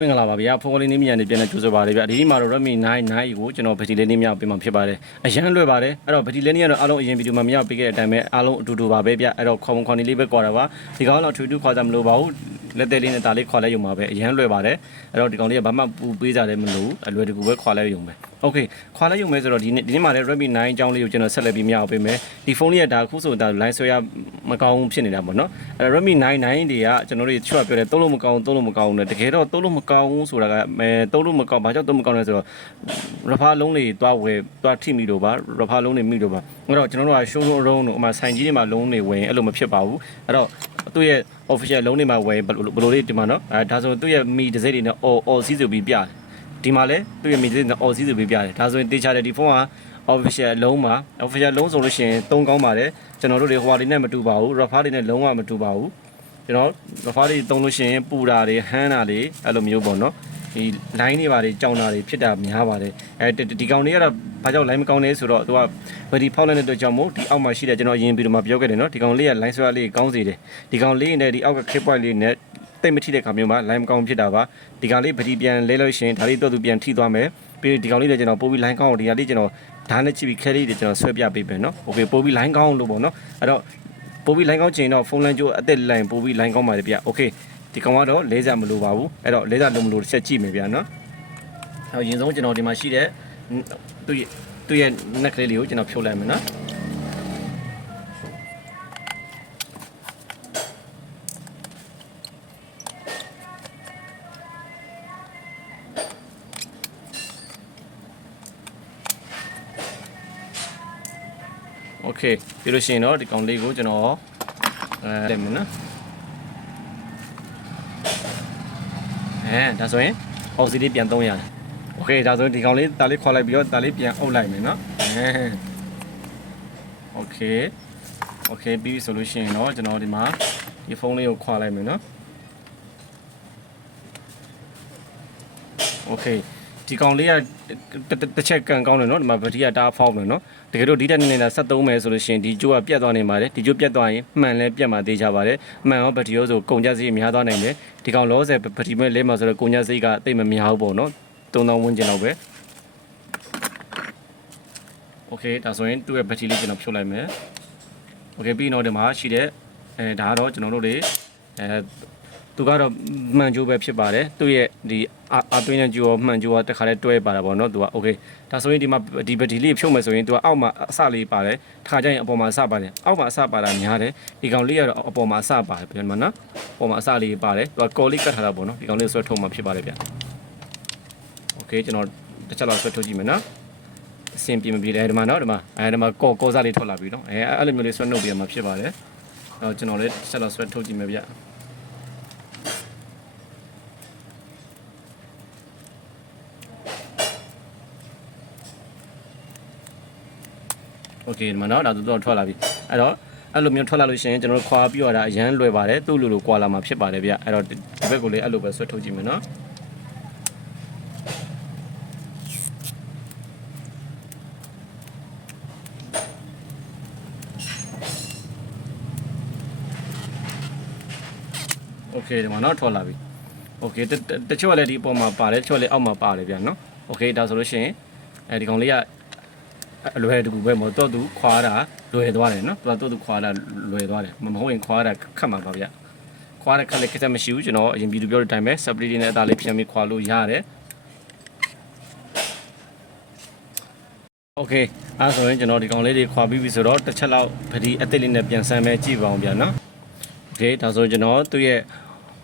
မင်္ဂလာပါဗျာဖုန်းကလေးနေမြန်နေပြန်နေကြိုဆိုပါရစေဗျာဒီနေ့မှာတော့ Redmi 9 9ကိုကျွန်တော်ဘက်ထရီလေးနေမြောက်ပေးမှာဖြစ်ပါတယ်အရန်လွယ်ပါတယ်အဲ့တော့ဘက်ထရီလေးနေကတော့အားလုံးအရင်ဗီဒီယိုမှာမြောက်ပေးခဲ့တဲ့အတိုင်းပဲအားလုံးအတူတူပါပဲဗျအဲ့တော့ခေါင်းခွန်လေးပဲကွာတာပါဒီကောင်တော့ထွေထူးခွာစားမလို့ပါဘူး လက်သေးလေးနဲ့ဒါလေးခွာလိုက်ရုံပါပဲအရန်လွယ်ပါတယ်အဲ့တော့ဒီကောင်လေးကဘာမှပူပေးကြတယ်မလို့အလွယ်တကူပဲခွာလိုက်ရုံပဲโอเคခွာလိုက်ရုံပဲဆိုတော့ဒီနေ့ဒီနေ့မှာလည်း Redmi 9အကြောင်းလေးကိုကျွန်တော်ဆက်လက်ပြီးမြောက်ပေးမယ်ဒီဖုန်းလေးကဒါအခုဆိုဒါ line ဆွဲရမကောင်းဖြစ်နေတာပေါ့နော်အဲ့တော့ Redmi 9 9တွေကကျွန်တော်တို့ချွတ်ပြောတယ်သုံးလို့မကောင်းသုံးလို့မကောင်းတယ်တကယ်တော့သုံးလို့မကောင်းဘူးဆိုတာကအဲသုံးလို့မကောင်းဘာကြောင့်သုံးမကောင်းလဲဆိုတော့ရဖာလုံးတွေတွားဝယ်တွားထိမိလို့ပါရဖာလုံးတွေမိလို့ပါအဲ့တော့ကျွန်တော်တို့ကရှုံးရှုံးအရုံးတို့အမှဆိုင်ကြီးတွေမှာလုံးတွေဝင်အဲ့လိုမဖြစ်ပါဘူးအဲ့တော့ သူ့ရဲ့ official လုံးတွေမှာဝယ်ဘယ်လိုဘယ်လိုလေးဒီမှာနော်အဲဒါဆိုသူ့ရဲ့မီတစ်စိတ်တွေနဲ့ all all စီးဆိုပြီးပြတယ်ဒီမှာလဲသူ့ရဲ့မီတစ်စိတ်နဲ့ all စီးဆိုပြီးပြတယ်ဒါဆိုရင်တေချာတယ်ဒီဖုန်းက official လုံးမှာ official လုံးဆိုလို့ရှိရင်သုံးကောင်းပါတယ်ကျွန်တော်တို့တွေဟိုဟာတွေနဲ့မတူပါဘူး raffer တွေနဲ့လုံးဝမတူပါဘူးကျွန်တော် raffer တွေသုံးလို့ရှိရင်ပူတာတွေဟန်းတာတွေအဲ့လိုမျိုးပေါ့နော် ဒီ line တွေပါတယ်ကြောင်တာတွေဖြစ်တာများပါတယ်အဲဒီဒီကောင်တွေကတော့ဘာကြောင့် line မကောင်းလဲဆိုတော့သူကဗဒီဖောက်လိုက်တဲ့အတွက်ကြောင့်မို့ဒီအောက်မှာရှိတဲ့ကျွန်တော်အရင်ပြီးတော့မှပြောခဲ့တယ်နော်ဒီကောင်လေးက line ဆွဲလေးကောင်းစေတယ်ဒီကောင်လေးနဲ့ဒီအောက်က clip point လေးနဲ့တိတ်မထိတဲ့ခါမျိုးမှာ line မကောင်းဖြစ်တာပါဒီကောင်လေးဗဒီပြန်လဲလို့ရှိရင်ဒါလေးတော့သူပြန်ထိသွားမယ်ပြီးဒီကောင်လေးလည်းကျွန်တော်ပို့ပြီး line ကောင်းအောင်ဒီကောင်လေးကျွန်တော်ဓာတ်နဲ့ချိပြီးခဲလေးတွေကျွန်တော်ဆွဲပြပေးမယ်နော်โอเคပို့ပြီး line ကောင်းလို့ပေါ့နော်အဲ့တော့ပို့ပြီး line ကောင်းချင်တော့ဖုန်းလမ်းကျိုးအသက် line ပို့ပြီး line ကောင်းပါတယ်ဗျโอเค ဒီကောင်ကတော့လဲစမလို့ပါဘူးအဲ့တော့လဲစလုံးမလို့တစ်ချက်ကြည့်မယ်ဗျာနော်အဲ့တော့ရင်ဆုံးကျွန်တော်ဒီမှာရှိတဲ့သူ့ရဲ့သူ့ရဲ့ neck လေးလေးကိုကျွန်တော်ဖြုတ်လိုက်မယ်နော် โอเคပြီးလို့ရှိရင်တော့ဒီကောင်လေးကိုကျွန်တော်အဲလက်မယ်နော် အဲဒါဆိုရင်အောက်စီလေးပြန်သုံးရတယ်โอเคဒါဆိုရင်ဒီကောင်လေးဒါလေးခွာလိုက်ပြီးတော့ဒါလေးပြန်အုပ်လိုက်မယ်နော်အဲโอเคโอเคပြီးပြီဆိုလို့ရှိရင်တော့ကျွန်တော်ဒီမှာဒီဖုန်းလေးကိုခွာလိုက်မယ်နော်โอเค ဒီကောင်လေးကတစ်ချက်ကန်ကောင်းတယ်နော်ဒီမှာဗတိကတားဖောက်တယ်နော်တကယ်လို့ဒီတက်နေနေတာ73မယ်ဆိုလို့ရှိရင်ဒီကျိုးကပြတ်သွားနေပါတယ်ဒီကျိုးပြတ်သွားရင်မှန်လဲပြတ်မှသေးချပါတယ်မှန်ရောဗတိရောဆိုကုန်ကြစည်များသွားနိုင်တယ်ဒီကောင်လောဆယ်ဗတိမဲ့လဲမှာဆိုတော့ကုန်ကြစည်ကတိတ်မများဘူးပေါ့နော်3000ဝန်းကျင်လောက်ပဲโอเคဒါဆိုရင်သူ့ရဲ့ဗတိလေးကျွန်တော်ဖြုတ်လိုက်မယ်โอเคပြီးတော့ဒီမှာရှိတဲ့အဲဒါကတော့ကျွန်တော်တို့တွေအဲ သူကတော့မှန်ကြိုးပဲဖြစ်ပါတယ်သူ့ရဲ့ဒီအာအသွင်းတဲ့ကြိုးရောမှန်ကြိုးရောတစ်ခါတည်းတွဲပါတာပေါ့နော်သူကโอเคဒါဆိုရင်ဒီမှာဒီဗဒီလေးဖြုတ်မယ်ဆိုရင်သူကအောက်မှာအစလေးပါတယ်တစ်ခါကျရင်အပေါ်မှာအစပါတယ်အောက်မှာအစပါတာများတယ်ဒီကောင်လေးကတော့အပေါ်မှာအစပါတယ်ပြန်မနော်အပေါ်မှာအစလေးပါတယ်သူကကော်လေးကတ်ထားတာပေါ့နော်ဒီကောင်လေးဆွဲထုတ်မှဖြစ်ပါတယ်ဗျโอเคကျွန်တော်တစ်ချက်လောက်ဆွဲထုတ်ကြည့်မယ်နော်အဆင်ပြေမပြေလဲဒီမှာနော်ဒီမှာအဲဒီမှာကော်ကောစားလေးထွက်လာပြီနော်အဲအဲ့လိုမျိုးလေးဆွဲနှုတ်ပြရမှာဖြစ်ပါတယ်အော်ကျွန်တော်လေးတစ်ချက်လောက်ဆွဲထုတ်ကြည့်မယ်ဗျ โอเคဒီမှာเนาะဒါသူတော့ထွက်လာပြီအဲ့တော့အဲ့လိုမျိုးထွက်လာလို့ရှိရင်ကျွန်တော်တို့ခွာပြီးတော့ဒါအရန်လွယ်ပါတယ်သူ့လိုလိုကွာလာမှာဖြစ်ပါတယ်ဗျအဲ့တော့ဒီဘက်ကိုလေးအဲ့လိုပဲဆွဲထုတ်ကြည့်မယ်เนาะโอเคဒီမှာเนาะထွက်လာပြီโอเคတတချို့ကလည်းဒီအပေါ်မှာပါတယ်တချို့ကလည်းအောက်မှာပါတယ်ဗျเนาะโอเคဒါဆိုလို့ရှိရင်အဲဒီကောင်လေးက အလွယ်တကူပဲမို့တော့သူခွာတာလွယ်သွားတယ်နော်သူကတော့သူခွာတာလွယ်သွားတယ်မဟုတ်ရင်ခွာတာခတ်မှာပါဗျခွာတာခက်လည်းခက်တယ်မရှိဘူးကျွန်တော်အရင်ဗီဒီယိုပြောတဲ့အတိုင်းပဲ stability နဲ့အသားလေးပြန်ပြီးခွာလို့ရတယ် Okay အဲဆိုရင်ကျွန်တော်ဒီကောင်လေးတွေခွာပြီးပြီဆိုတော့တစ်ချက်လောက်ဗဒီအသစ်လေးနဲ့ပြန်ဆန်းပဲကြည့်ပါအောင်ဗျာနော် Okay ဒါဆိုကျွန်တော်သူ့ရဲ့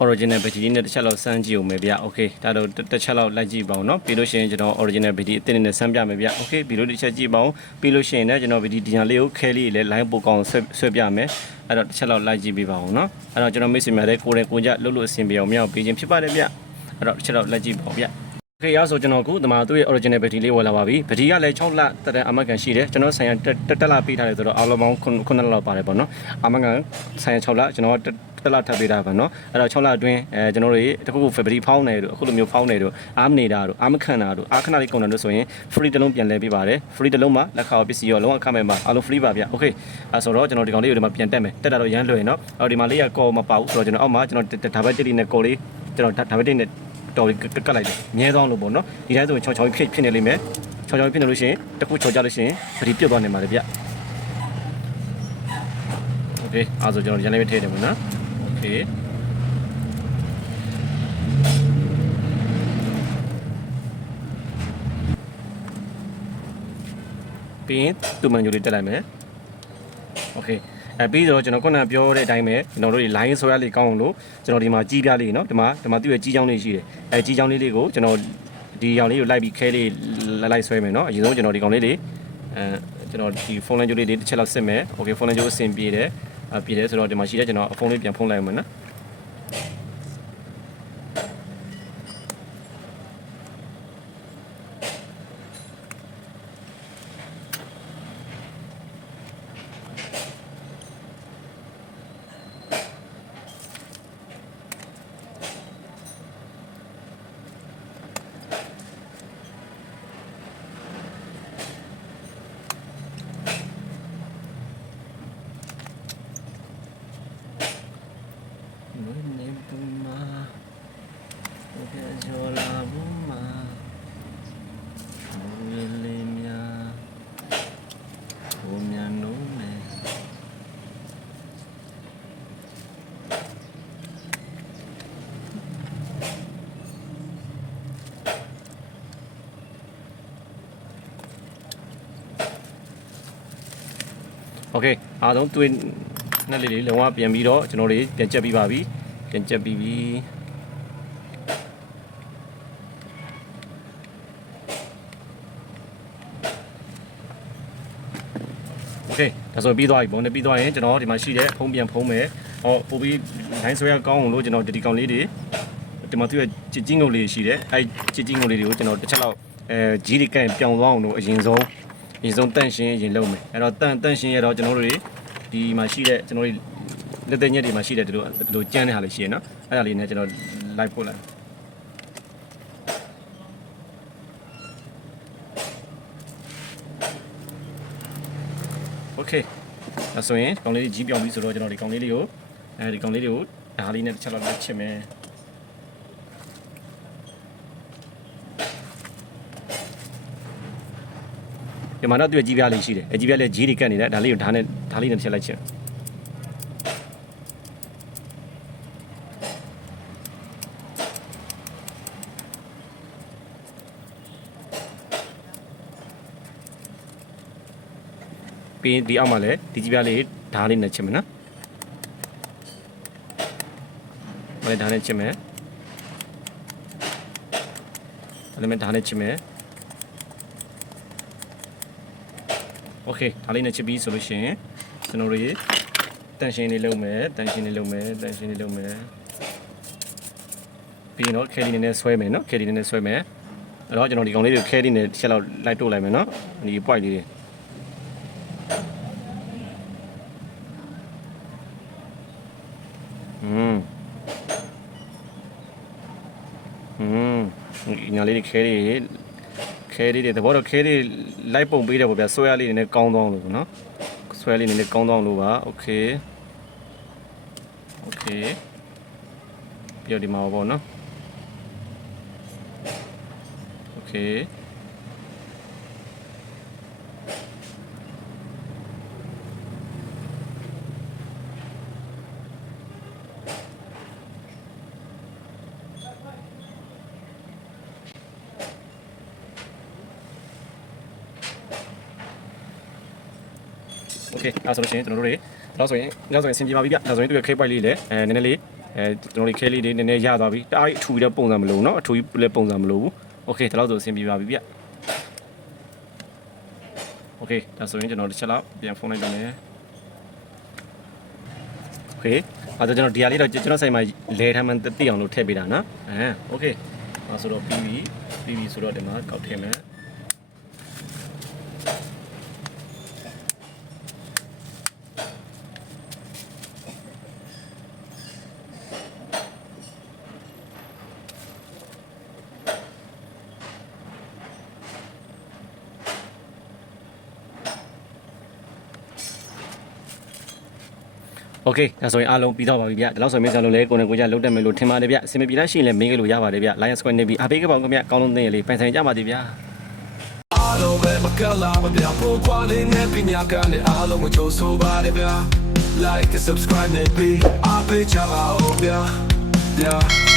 original ဗီဒီယိုနဲ့တစ်ချက်လောက်စမ်းကြည့်အောင်မယ်ဗျ။ Okay ဒါတော့တစ်ချက်လောက်လိုက်ကြည့်ပါအောင်နော်။ပြီးလို့ရှိရင်ကျွန်တော် original ဗီဒီယိုအသစ်နဲ့စမ်းပြမယ်ဗျ။ Okay ဗီဒီယိုတစ်ချက်ကြည့်ပါအောင်။ပြီးလို့ရှိရင်လည်းကျွန်တော်ဗီဒီဒီညာလေးကိုခဲလေးလေး line ပိုကောင်ဆွဲဆွဲပြမယ်။အဲ့တော့တစ်ချက်လောက်လိုက်ကြည့်ပေးပါအောင်နော်။အဲ့တော့ကျွန်တော်မိတ်ဆွေများလည်းကိုယ်တိုင်ကိုယ်ကြလှုပ်လို့အဆင်ပြေအောင်မြောက်ပေးခြင်းဖြစ်ပါတယ်ဗျ။အဲ့တော့တစ်ချက်လောက်လိုက်ကြည့်ပါအောင်ဗျ။ခေရဆိုကျွန်တော်ခုဒီမှာသူ့ရဲ့ original battery လေးဝယ်လာပါပြီ။ battery ကလည်း6လတက်တဲ့အမကန်ရှိတယ်။ကျွန်တော်ဆိုင်ရတက်တက်လပေးထားတယ်ဆိုတော့အလုံးပေါင်း9လလောက်ပါတယ်ပေါ့နော်။အမကန်ဆိုင်ရ6လကျွန်တော်က တက်လာထပ်ပေးတာပါနော်။အဲ့တော့6လအတွင်းအဲကျွန်တော်တို့တခုခု battery ဖောင်းနေတို့အခုလိုမျိုးဖောင်းနေတို့အားမနေတာတို့အားမခံတာတို့အားခဏလေးကုန်တယ်လို့ဆိုရင် free တစ်လုံးပြန်လဲပေးပါတယ်။ free တစ်လုံးမှာလက်ခါပစ္စည်းရောလုံးဝအခမဲ့မှာအားလုံး free ပါဗျ။ Okay အဲဆိုတော့ကျွန်တော်ဒီကောင်လေးကိုဒီမှာပြန်တက်မယ်။တက်တာတော့ရမ်းလွယ်နော်။အော်ဒီမှာလေးကကော်မပါဘူးဆိုတော့ကျွန်တော်အောက်မှာကျွန်တော်ဒါဘက်တက်လေးနဲ့ကော်လေးကျွန်တော်ဒါဘက်တက်နဲ့ တော်လေးကကတ်လိုက်တယ်မြဲသွားလို့ပေါ့နော်ဒီတိုင်းဆိုရင်ချောင်ချောင်ဖြစ်ဖြစ်နေလိမ့်မယ်ချောင်ချောင်ဖြစ်နေလို့ရှိရင်တစ်ခုချော်ကြလို့ရှိရင်ပတိပြုတ်သွားနေမှာလေဗျโอเคအားဆိုကျွန်တော်ရန်လေးပဲထည့်တယ်ပေါ့နော် โอเคပြီးရင်တူမန်ဂျူလေးတက်လိုက်မယ်โอเคအဲပြီးတော့ကျွန်တော်ခုနကပြောတဲ့အတိုင်းပဲကျွန်တော်တို့ဒီ line ဆွဲရလေးကောင်းအောင်လို့ကျွန်တော်ဒီမှာကြီးပြားလေးเนาะဒီမှာဒီမှာသူ့ရဲ့ကြီးချောင်းလေးရှိတယ်အဲကြီးချောင်းလေးလေးကိုကျွန်တော်ဒီရောင်လေးကိုလိုက်ပြီးခဲလေးလိုက်လိုက်ဆွဲမယ်เนาะအရင်ဆုံးကျွန်တော်ဒီကောင်လေးလေးအဲကျွန်တော်ဒီဖုန်းလိုင်းကြိုးလေးတစ်ချက်လောက်စစ်မယ်โอเคဖုန်းလိုင်းကြိုးအဆင်ပြေတယ် အပြေတယ်ဆိုတော့ဒီမှာရှိတဲ့ကျွန်တော်ဖုန်းလေးပြန်ဖုန်းလိုက်အောင်မယ်နော် Okay အားလုံးတွေ့နဲ့လေးလေးလုံးဝပြန်ပြီးတော့ကျွန်တော်တို့ပြန်ချက်ပြီးပါပြီပြန်ချက်ပြီးပြီโอเคဒါဆိုပြီးသွားပြီပေါ့နဲ့ပြီးသွားရင်ကျွန်တော်ဒီမှာရှိတဲ့ဖုံးပြန်ဖုံးမယ်ဟောပို့ပြီးလိုင်းဆွဲရကောင်းအောင်လို့ကျွန်တော်ဒီဒီကောင်လေးတွေဒီမှာသူရဲ့ချစ်ချင်းငုတ်လေးရှိတယ်အဲချစ်ချင်းငုတ်လေးတွေကိုကျွန်တော်တစ်ချက်လောက်အဲကြီးလေးကန်ပြောင်းသွားအောင်လို့အရင်ဆုံးအ ရင်ဆုံးတန့်ရှင်းရင်လုပ်မယ်အဲ့တော့တန့်တန့်ရှင်းရတော့ကျွန်တော်တို့တွေဒီမှာရှိတဲ့ကျွန်တော်တို့လက်သက်ညက်တွေမှာရှိတဲ့ဒီလိုဒီလိုကြမ်းတဲ့ဟာလေးရှိရနော်အဲ့ဒါလေးနဲ့ကျွန်တော်လိုက်ပို့လိုက် โอเคဒါဆိုရင်ကောင်လေးကြီးပြောင်းပြီဆိုတော့ကျွန်တော်ဒီကောင်လေးလေးကိုအဲဒီကောင်လေးတွေကိုဒါလေးနဲ့တစ်ချက်လောက်လက်ချစ်မယ် ဒီမှာတော့သူ့ရဲ့ကြီးပြားလေးရှိတယ်အကြီးပြားလေးကြီးတွေကတ်နေတယ်ဒါလေးကိုဓာတ်နဲ့ဓာတ်လေးနဲ့တစ်ချက်လိုက်ချစ်ပြီးရင်ဒီအောက်မှာလည်းဒီကြီးပြားလေးဓာတ်လေးနဲ့ချစ်မယ်နော်မလေးဓာတ်နဲ့ချစ်မယ်အဲ့ဒါမဲ့ဓာတ်နဲ့ချစ်မယ် โอเคဒါလေးနဲ့ချစ်ပြီးဆိုလို့ရှိရင်ကျွန်တော်တို့ရေတန်ရှင်းလေးလုပ်မယ်တန်ရှင်းလေးလုပ်မယ်တန်ရှင်းလေးလုပ်မယ်ပြီးရင်တော့ခဲလီနေနဲ့ဆွဲမယ်နော်ခဲလီနေနဲ့ဆွဲမယ်အဲ့တော့ကျွန်တော်ဒီကောင်လေးတွေခဲလီနဲ့တစ်ချက်လောက်လိုက်တို့လိုက်မယ်နော်ဒီ point လေးတွေอืมอืมညာလေးတွေခဲလေးတွေ ခဲလေးတွေသဘောတော့ခဲလေးလိုက်ပုံပေးတယ်ပေါ့ဗျာဆွဲရလေးနည်းနည်းကောင်းသွားလို့ပေါ့နော်ဆွဲလေးနည်းနည်းကောင်းသွားလို့ပါโอเคโอเคပြီးတော့ဒီမှာပေါ့နော်โอเค โอเคအဲ့ဒါဆိုလို့ရှိရင်ကျွန်တော်တို့တွေတော့ဆိုရင်တော့ဆိုရင်အဆင်ပြေပါပြီဗျဒါဆိုရင်သူရဲ့ K point လေးလည်းအဲနည်းနည်းလေးအဲကျွန်တော်တို့ K လေးတွေနည်းနည်းရသွားပြီတအားအထူကြီးတဲ့ပုံစံမလို့เนาะအထူကြီးလည်းပုံစံမလို့ဘူးโอเคဒါတော့ဆိုအဆင်ပြေပါပြီဗျโอเคဒါဆိုရင်ကျွန်တော်တစ်ချက်လောက်ပြန်ဖုန်းလိုက်တော့မယ်โอเคအဲ့တော့ကျွန်တော်ဒီဟာလေးတော့ကျွန်တော်ဆိုင်မှာလဲထမ်းမှန်သိအောင်လို့ထည့်ပေးတာနော်အဲโอเคအဲ့ဆိုတော့ပြီးပြီပြီးပြီဆိုတော့ဒီမှာကောက်ထည့်မယ် โอเคဒါဆိုရင်အားလုံးပြီးတော့ပါပြီဗျဒီလောက်ဆိုရင်မင်းစားလို့လဲကိုယ်နဲ့ကိုယ်ကြလုတ်တက်မယ်လို့ထင်ပါတယ်ဗျအစင်မပြေလားရှိရင်လည်းမင်းကလို့ရပါတယ်ဗျ Lion Square နေပြီးအပေးကပောင်ခင်ဗျကောင်းလုံးသိရလေးပိုင်ဆိုင်ကြပါသေးဗျာ အားလုံးပဲမကလာမပြဖို့ခွာလေးနဲ့ပြညာကနေအားလုံးကိုကြိုးဆိုပါတယ်ဗျာ like and subscribe နဲ့ပြီးအားပေးချပါဦးဗျာ yeah